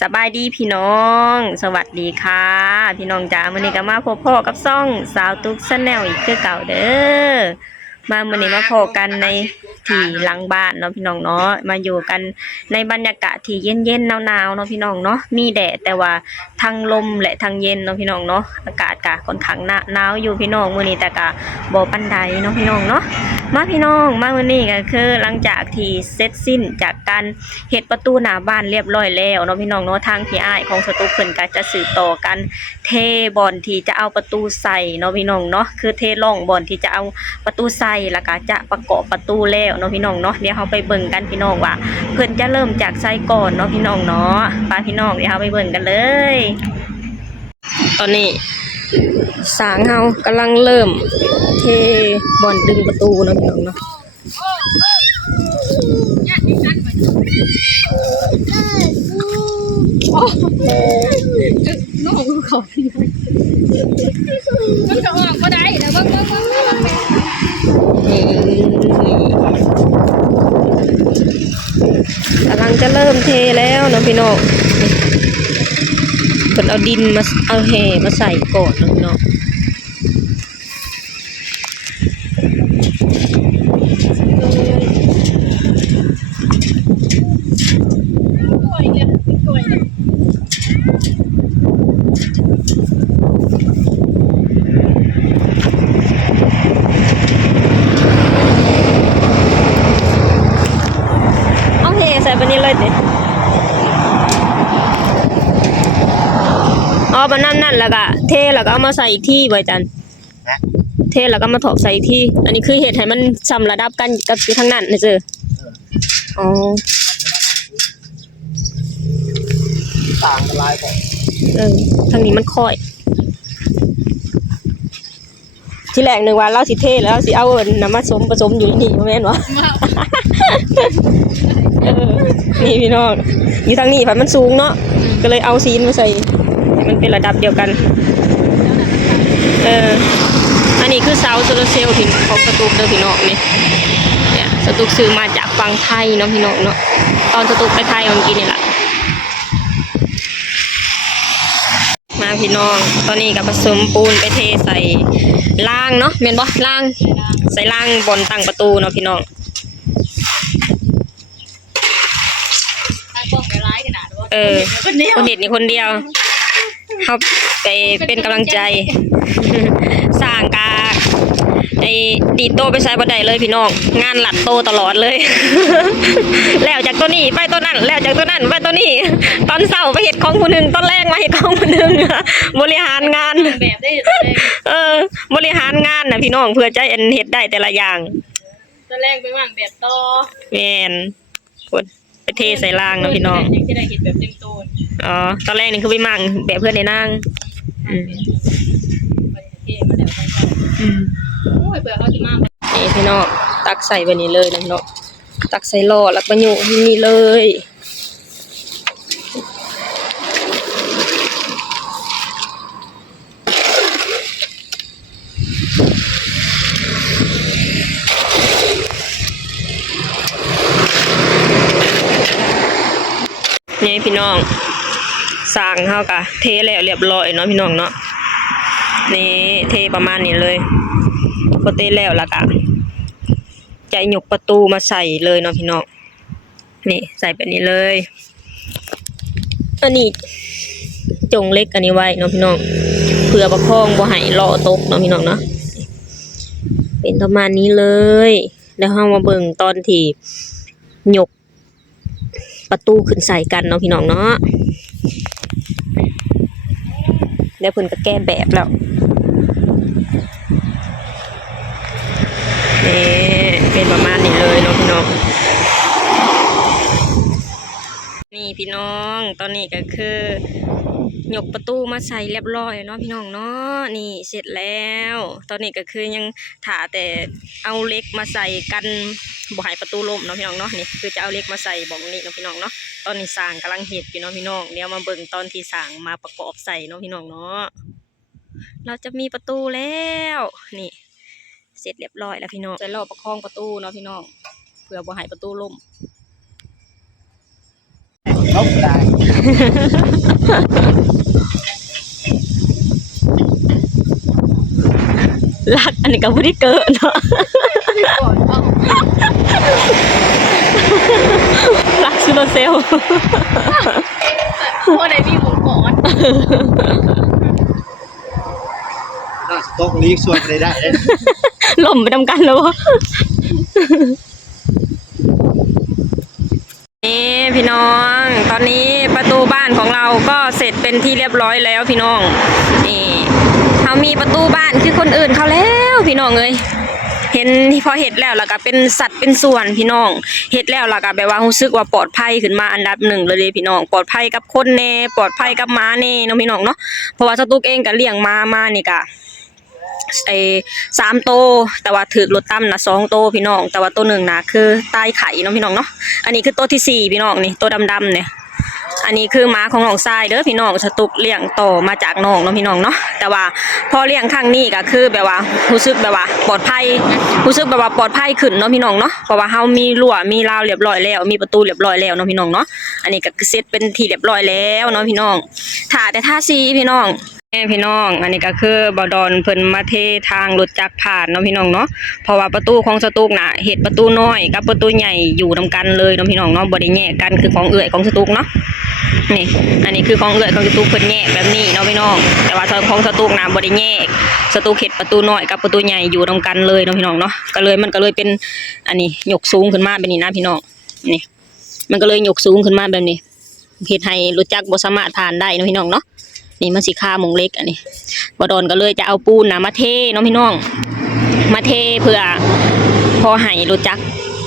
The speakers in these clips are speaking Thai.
สบายดีพี่น้องสวัสดีค่ะพี่น้องจ๋ามื้อนี้ก็มาพบพ่อกับซ่องสาวตุ๊กชาแนลอีกคือเก่าเด้อมามื้อนี้มาพบกันในที่หลังบ้านเนาะพี่น้องเนาะมาอยู่กันในบรรยากาศที่เย็นๆหนาวๆเนาะพี่น้องเนาะมีแดดแต่ว่าทั้งลมและทั้งเย็นเนาะพี่น้องเนาะอากาศก็ค่อนข้างหนาวอยู่พี่น้องมื้อนี้แต่ก็บ่ปานใดเนาะพี่น้องเนาะมาพี่น้องมามื้อนี้ก็คือหลังจากที่เสร็จสิ้นจากการเฮ็ดประตูหน้าบ้านเรียบร้อยแล้วเนาะพี่น้องเนาะทางพี่อ้ายของสตูเพิ่นก็จะสืบต่อกันเทบอนที่จะเอาประตูใส่เนาะพี่น้องเนาะคือเทร่องบอนที่จะเอาประตูใส่แล้วก็จะประกอบประตูแล้วเนาะพี่น้องเนาะเดี๋ยวเราไปเบิ่งกันพี่น้องว่าเพิ่นจะเริ่มจากใส่ก่อนเนาะพี่น้องเนาะไปพี่น้องเดี๋ยวเราไปเบิ่งกันเลยตอนนี้สางเฮากำลังเริ่มเทบอนดึงประตูเนาะพี่น้องเนาะน้องขอพี่มันจะออกก็ได้แล้วก็กำลังจะเริ่มเทแล้วเนาะพี่น้องเพิ่นเอาดินมาเอาแห่มาใส่ก่อนเนาะพี่น้องเอาแห่ใส่ไปนี่เลยดิอ๋อบันนั่นแล้วก็เทแล้วก็เอามาใส่ที่ไว้จันเทแล้วก็มาถอกใส่ที่อันนี้คือเห็ดให้มันซ้ำระดับกันกับที่ทางนั้นนะเจ้ออ๋อต่างลายผมทางนี้มันค่อยที่แรกนึกว่าเราสิเทแล้วสิเอาน้ำมาผสมอยู่นี่บ่แม่นวะ นี่พี่น้องอยู่ทางนี้มันสูงเนาะก็เลยเอาซีนมาใส่ให้มันเป็นระดับเดียวกันอันนี้คือเสาโซลาร์เซลล์ที่ของสตูกเด้อพี่น้องนี่เนี่ยสตูกซื้อมาจากฝั่งไทยเนาะพี่น้องเนาะตอนสตูกไปไทยมันกินนี่แหละมาพี่น้องตอนนี้ก็ผสมปูนไปเทใส่ล่างเนาะแม่นบ่ล่างใส่ล่างบนตั้งประตูเนาะพี่น้องคนเด็ดนี่คนเดียวเขาไปเป็นกำลังใจสร้างกาไอ้ตีโตไปใช้บันไดเลยพี่น้องงานหลัดโตตลอดเลยแล้วจากตัวนี้ไปตัวนั้นแล้วจากตัวนั้นไปตัวนี้ตอนเช้าไปเห็ดของคนหนึ่งตอนแรกมาเห็ดของคนหนึ่งบริหารงานแบบได้บริหารงานนะพี่น้องเพื่อจะเห็ดได้แต่ละอย่างตอนแรกไปว่างแบบต่อแมนคนไปเทใส่ล่างนะพี่น้องยังจะได้เห็ดแบบเต็มตัวอ๋อตอนแรกนี่คือไปมั่งแบบเพื่อนในนั่งโอ้ยเผื่อเขาจะมานี่พี่น้องตักใส่แบบนี้เลยนะพี่น้องตักใส่หลอดแล้วก็อยู่นี่เลยนี่พี่น้องสร้างเฮากะเทแล้วเรียบร้อยเนาะพี่น้องเนาะนี่เทประมาณนี้เลยพอเทแล้วล่ะกะจะยกประตูมาใส่เลยเนาะพี่น้องนี่ใส่แบบนี้เลยอันนี้จงเล็กอันนี้ไว้เนาะพี่น้องเผื่อประคองบ่ให้เลาะตกเนาะพี่น้องเนาะเป็นประมาณนี้เลยแล้วเฮามาเบิ่งตอนที่ยกประตูขึ้นใส่กันเนาะพี่น้องเนาะแล้วเพิ่นก็แก้แบบแล้วนี่เป็นประมาณนี้เลยเนาะพี่น้องนี่พี่น้องตอนนี้ก็คือยกประตูมาใส่เรียบร้อยเนาะพี่น้องเนาะนี่เสร็จแล้วตอนนี้ก็คือยังถาแต่เอาเหล็กมาใส่กันบ่ให้ประตูล่มเนาะพี่น้องเนาะนี่คือจะเอาเหล็กมาใส่บอกนี่เนาะพี่น้องเนาะตอนนี้สร้างกำลังเฮ็ดอยู่เนาะพี่น้องเดี๋ยวมาเบิ่งตอนที่สร้างมาประกอบใส่เนาะพี่น้องเนาะเราจะมีประตูแล้วนี่เสร็จเรียบร้อยแล้วพี่น้องจะรอประคองประตูเนาะพี่น้องเพื่อบ่ให้ประตูล่มลบได้ รักอันนี้ก็บ่ได้เกิดเนาะ ก่อนเอา รักซูโนเซล พวกไหนมีหมูก่อน น่าสต๊อกลีกส่วนได้เลย ล่มไปทำกันแล้ววะนี่พี่น้องตอนนี้ประตูบ้านของเราก็เสร็จเป็นที่เรียบร้อยแล้วพี่น้องนี่เขามีประตูบ้านคือคนอื่นเขาแล้วพี่น้องเอ้ยเห็นพอเห็ดแล้วก็เป็นสัตว์เป็นส่วนพี่น้องเห็ดแล้วก็แบบว่ารู้สึกว่าปลอดภัยขึ้นมาอันดับหนึ่งเลยพี่น้องปลอดภัยกับคนแน่ปลอดภัยกับม้าแน่เนาะพี่น้องเนาะเพราะว่าสตุกเองก็เลี้ยงม้ามานี่กะ3 โตแต่ว่าถือรถตั้มนะ2 โตพี่น้องแต่ว่าตัวหนึ่งนะคือตายไข่เนาะพี่น้องเนาะอันนี้คือตัวที่4พี่น้องนี่ตัวดำๆเนี่ยอันนี้คือม้าของน้องทรายเด้อพี่น้องสตุกเลี้ยงต่อมาจากน้องเนาะพี่น้องเนาะแต่ว่าพอเลี้ยงครั้งนี้ก็คือแบบว่ารู้สึกแบบว่าปลอดภัยรู้สึกแบบว่าปลอดภัยขึ้นเนาะพี่น้องเนาะเพราะว่าเฮามีรั้วมีราวเรียบร้อยแล้วมีประตูเรียบร้อยแล้วเนาะพี่น้องเนาะอันนี้ก็คือเสร็จเป็นที่เรียบร้อยแล้วเนาะพี่น้องแต่ท่าซีพี่น้องพี่น้องอันนี้ก็คือบดอนเพิ่นมาเททางรถจักรผ่านเนาะพี่น้องเนาะเพราะว่าประตูของสตุกน่ะเฮ็ดประตูน้อยกับประตูใหญ่อยู่นำกันเลยเนาะพี่น้องเนาะบ่ได้แยกกันคือของเอื้อยของสตุกเนาะนี่อันนี้คือของเอื้อยของสตุกเพิ่นแยกแบบนี้เนาะพี่น้องแต่ว่าของสตุกน่ะบ่ได้แยกสตุกเฮ็ดประตูน้อยกับประตูใหญ่อยู่นำกันเลยเนาะพี่น้องเนาะมันก็เลยเป็นอันนี้ยกสูงขึ้นมาแบบนี้นะพี่น้องนี่มันก็เลยยกสูงขึ้นมาแบบนี้เฮ็ดให้รถจักรบ่สามารถผ่านได้เนาะพี่น้องเนาะนี่มันสิค่าหมงเล็กอันนี้บดอนก็เลยจะเอาปูนนะมาเทเนาะพี่น้องมาเทเพื่อพอให้รถจักร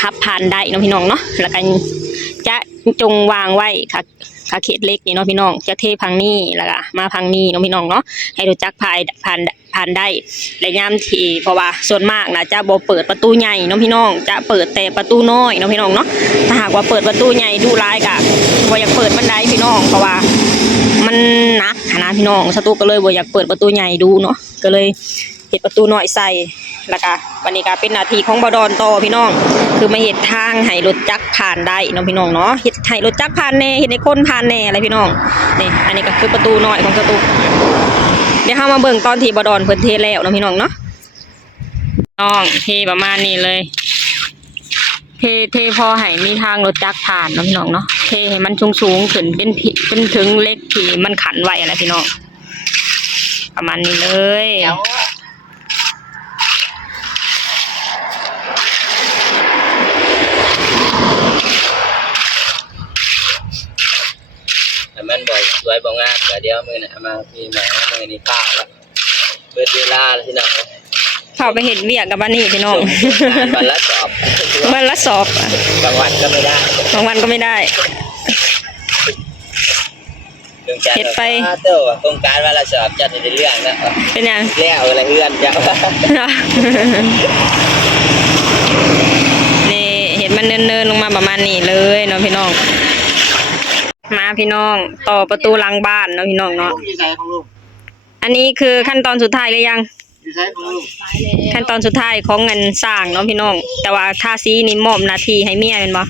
ขับผ่านได้เนาะพี่น้องเนาะแล้วก็จะจงวางไว้ค่ะเขตเล็กนี่เนาะพี่น้องจะเทพังนี้แล้วก็มาพังนี้เนาะพี่น้องเนาะให้รถจักรผ่านได้และยามที่เพราะว่าส่วนมากนะจะบ่เปิดประตูใหญ่เนาะพี่น้องจะเปิดแต่ประตูน้อยเนาะพี่น้องเนาะถ้าหากว่าเปิดประตูใหญ่ดูร้ายก็บ่อยากเปิดบันไดพี่น้องเพราะว่ามันหนักนะพี่น้องสตูก็เลยบ่อยากเปิดประตูใหญ่ดูเนาะก็เลยเฮ็ดประตูน้อยใส่แล้วก็วันนี้ก็เป็นหน้าที่ของบดอนต่อพี่น้องคือมาเฮ็ดทางให้รถจักรผ่านได้เนาะพี่น้องเนาะเฮ็ดให้รถจักรผ่านแน่เฮ็ดให้คนผ่านแน่อะไรพี่น้องนี่อันนี้ก็คือประตูน้อยของสตูเดี๋ยวเฮามาเบิ่งตอนที่บดอนเพิ่นเทแล้วเนาะพี่น้องเนาะน้องเทประมาณนี้เลยเทพอให้มีทางรถจักรผ่านเนาะพี่น้องเนาะเทให้มันสูงขึ้นเป็นถึงเล็กที่มันขันไว้อะไรพี่น้องประมาณนี้เลยแต่มันบ่อยสวยบ่งามแต่เดียวมือน่ะมาพี่แม่มือนี่ป้าแล้วเบิดเวลาแล้วที่น้อง เข้าไปเห็นเวียกกับบ้านนี่พี่น้อง วันละสอบ วันละสอบบ างวันก็ไม่ได้ บางวันก็ไม่ได้ เฮ็ดไป เต้าโครงการวันละสอบจัดในเรื่องนะ เป็นยัง แล้วอะไรเพื่อนจ้ะ นี่เห็นมันเนินๆลงมาประมาณนี้เลยเนาะพี่น้องมาพี่น้องต่อประตูหลังบ้านเนาะพี่น้องเนาะ ดีไซน์ของลูก อันนี้คือขั้นตอนสุดท้ายเลยยัง ดีไซน์ของลูก ตายแล้ว ขั้นตอนสุดท้ายของเงินสร้างเนาะพี่น้องแต่ว่าทาสีนี่มอบหน้าที่ให้เมียเป็นบ่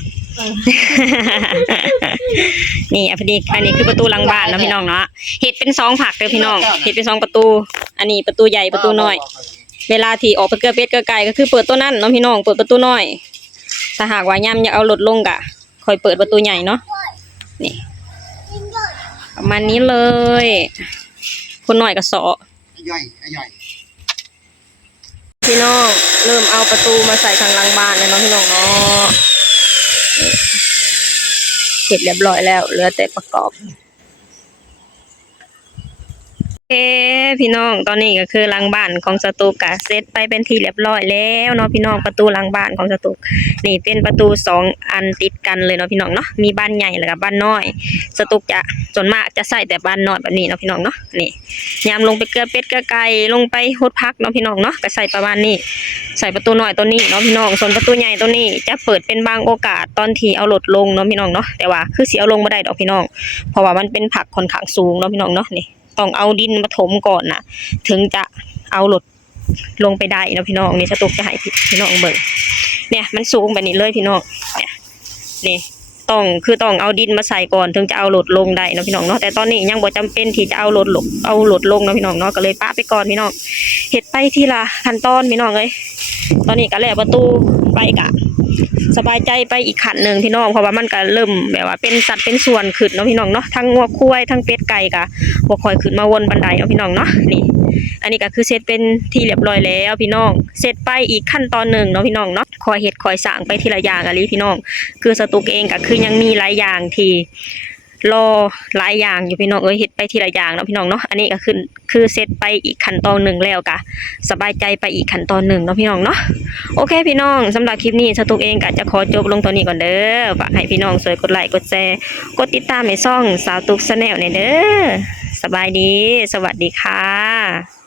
นี่อันนี้คือประตูหลังบ้านเนาะพี่น้องเนาะเฮ็ดเป็น2ผักเด้อพี่น้องเฮ็ดเป็น2ประตูอันนี้ประตูใหญ่ประตูน้อยเวลาที่ออกไปเกลือเป็ดเกลือไก่ก็คือเปิดตัวนั้นเนาะพี่น้องเปิดประตูน้อยถ้าหากว่าย่ำอยากเอารถลงก็ค่อยเปิดประตูใหญ่เนาะนี่ประมาณนี้เลยคนน้อยก็สอ ย่อยย่อย พี่น้องเริ่มเอาประตูมาใส่ข้างหลังบ้านแล้วเนาะพี่น้องเนาะเสร็จเรียบร้อยแล้วเหลือแต่ประกอบโอเคพี่น้องตอนนี้ก็คือหลังบ้านของสตูกะเสร็จไปเป็นที่เรียบร้อยแล้วเนาะพี่น้องประตูหลังบ้านของสตูกนี่เป็นประตู2 อันติดกันเลยเนาะพี่น้องเนาะมีบ้านใหญ่แล้วก็บ้านน้อยสตูกจะส่วนมากจะใส่แต่บ้านน้อยแบบนี้เนาะพี่น้องเนาะนี่ยามลงไปเกลือเป็ดเกลือไก่ลงไปฮดพักเนาะพี่น้องเนาะก็ใส่ประมาณนี้ใส่ประตูน้อยตัวนี้เนาะพี่น้องส่วนประตูใหญ่ตัวนี้จะเปิดเป็นบางโอกาสตอนที่เอารถลงเนาะพี่น้องเนาะแต่ว่าคือสิเอาลงบ่ได้ดอกพี่น้องเพราะว่ามันเป็นผักค่อนข้างสูงเนาะพี่น้องเนาะนี่ต้องเอาดินมาถมก่อนนะถึงจะเอารถลงไปได้เนาะพี่น้องนี่สตุกจะให้พี่น้องเบิ่งเนี่ยมันสูงแบบนี้เลยพี่น้องเนี่ยนี่ ต้องเอาดินมาใส่ก่อนถึงจะเอาโหลดลงได้เนาะพี่น้องเนาะแต่ตอนนี้ยังบ่จำเป็นที่จะเอาโหลดลงเนาะพี่น้องเนาะก็เลยปะไปก่อนพี่น้องเฮ็ดไปทีละขั้นตอนพี่น้องเอ้ยตอนนี้ก็แล้วประตูไปกะสบายใจไปอีกขั้นหนึ่งพี่น้องเพราะว่ามันก็เริ่มแบบว่าเป็นสัดเป็นส่วนขึ้นเนาะพี่น้องเนาะทั้งงัวควายทั้งเป็ดไก่กะบ่ค่อยขึ้นมาวนบันไดเนาะพี่น้องเนาะนี่อันนี้ก็คือเสร็จเป็นที่เรียบร้อยแล้วพี่น้องเสร็จไปอีกขั้นตอนหนึ่งเนาะพี่น้องเนาะคอยเฮ็ดคอยสร้างไปทีละอย่างอะไรพี่น้องคือสตุกเองก็คือยังมีหลายอย่างที่รอหลายอย่างอยู่พี่น้องเอ้ยเฮ็ดไปทีละอย่างเนาะพี่น้องเนาะอันนี้ก็คือเสร็จไปอีกขั้นตอนหนึ่งแล้วกะสบายใจไปอีกขั้นตอนหนึ่งเนาะพี่น้องเนาะโอเคพี่น้องสำหรับคลิปนี้สตุกเองก็จะขอจบลงตอนนี้ก่อนเด้อฝากให้พี่น้องช่วยกดไลค์กดแชร์กดติดตามในช่องสาวตุกชาแนลเนี่ยเด้อสบายดีสวัสดีค่ะ